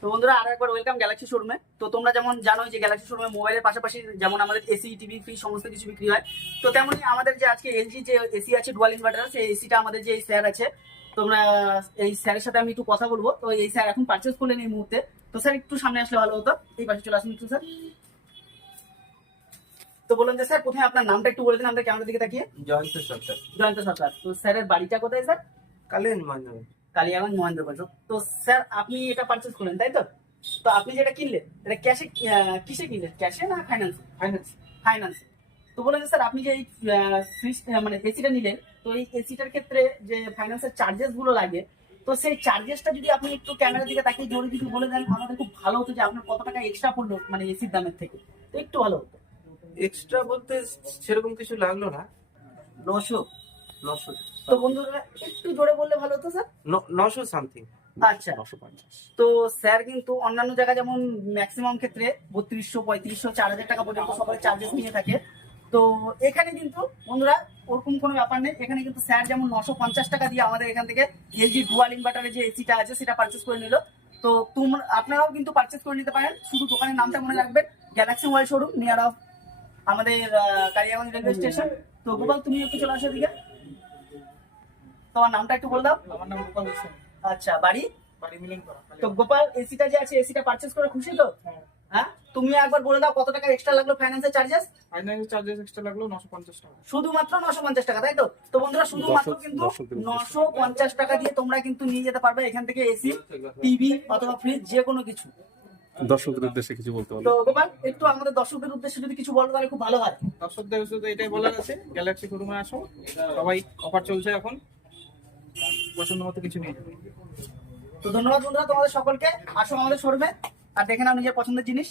তো বন্ধুরা আর একবার ওয়েলকাম গ্যালাক্সি শোরুমে। তো তোমরা যেমন জানো যে গ্যালাক্সি শোরুমে মোবাইলের পাশাপাশি যেমন আমাদের এসি টিভি ফ্রিজ সমস্ত কিছু বিক্রি হয়, তো তেমনই আমাদের যে আজকে এলজি যে এসি আছে ডুয়াল ইনভার্টার, সেই এসিটা আমাদের যে স্যার আছে, তোমরা এই স্যারের সাথে আমি একটু কথা বলবো। তো এই স্যার এখন পারচেজ করলেন এই মুহূর্তে। তো স্যার একটু সামনে আসলে ভালো হতো, এই পাশে চলে আসুন একটু স্যার। তো বলুন যে স্যার প্রথমে আপনার নামটা একটু বলে দিন আমাদের ক্যামেরার দিকে তাকিয়ে। জয়ন্ত সরকার, জয়ন্ত সরকার। তো স্যারের বাড়িটা কোথায় স্যার? কালেন মহেন্দ্র। কালিয়াগঞ্জ মহেন্দ্রগঞ্জ। তো স্যার আপনি এটা পারচেজ করলেন তাই তো? তো আপনি যেটা কিনলেন এটা ক্যাশে, কিসে কিনলেন, ক্যাশে না ফাইন্যান্স? ফাইন্যান্স। ফাইন্যান্স। তো বলেন স্যার আপনি যে এই ফ্রিজ মানে এসিটা নিলেন, তো এই এসিটার ক্ষেত্রে যে ফাইন্যান্সের চার্জেস গুলো লাগে, তো সেই চার্জেসটা যদি আপনি একটু ক্যামেরার দিকে তাকিয়ে জোরে কিছু বলে দেন আমাদের খুব ভালো হতো, যে আপনার কত টাকা এক্সট্রা পড়লো মানে এসির দামের থেকে, তো একটু ভালো হতো। এক্সট্রা বলতে সেরকম কিছু লাগলো না, 900 তো বন্ধুরা একটু জোরে বললে ভালো হতো স্যার। 900 সামথিং। আচ্ছা, তো স্যার কিন্তু অন্যান্য জায়গায় যেমন ম্যাক্সিমাম ক্ষেত্রে 3200, 3500, 4000 টাকা পর্যন্ত সবাই চার্জেস নিয়ে থাকে। তো এখানে কিন্তু বন্ধুরা ওরকম কোনো ব্যাপার নেই। এখানে কিন্তু স্যার যেমন 950 টাকা দিয়ে আমাদের এখান থেকে এলজি ডুয়াল ইনভার্টারের যে এসিটা আছে সেটা পারচেস করে নিল। তো আপনারাও কিন্তু পারচেস করে নিতে পারেন। শুধু দোকানের নামটা মনে রাখবেন, Galaxy mobile showroom, near of আমাদের কালিয়াগঞ্জ রেলওয়ে স্টেশন। তো গোপাল তুমি একটু চলে আসো এদিকে, তোমার নামটা একটু বলে দাও। আমার নাম গোপাল হোসেন, আচ্ছা, বাড়ি? বাড়ি মিলন করা। তো গোপাল এসিটা যে আছে এসিটা পারচেজ করে খুশি তো? হ্যাঁ, তুমি একবার বলে দাও কত টাকা এক্সট্রা লাগলো ফাইন্যান্সের চার্জেস? ফাইন্যান্স চার্জেস এক্সট্রা লাগলো 950 টাকা। শুধুমাত্র 950 টাকা, তাই তো? তো বন্ধুরা শুধুমাত্র কিন্তু 950 টাকা দিয়ে তোমরা কিন্তু নিয়ে যেতে পারবে এখান থেকে এসি, টিভি অথবা ফ্রিজ, যে কোনো কিছু। দর্শকদের উদ্দেশ্যে কিছু বলতে পারো? তো গোপাল একটু আমাদের দর্শকদের উদ্দেশ্যে যদি কিছু বলো তাহলে খুব ভালো হয়। দর্শকদের শুধু এটাই বলার আছে, গ্যালাক্সি শোরুমে আসো, সবাই অফার চলছে এখন, পছন্দ মতো কিছু নিয়ে যাবে। তো ধন্যবাদ বন্ধুরা তোমাদের সকলকে। আসো আমাদের শোরুমে আর দেখে নাও নিজের পছন্দের জিনিস।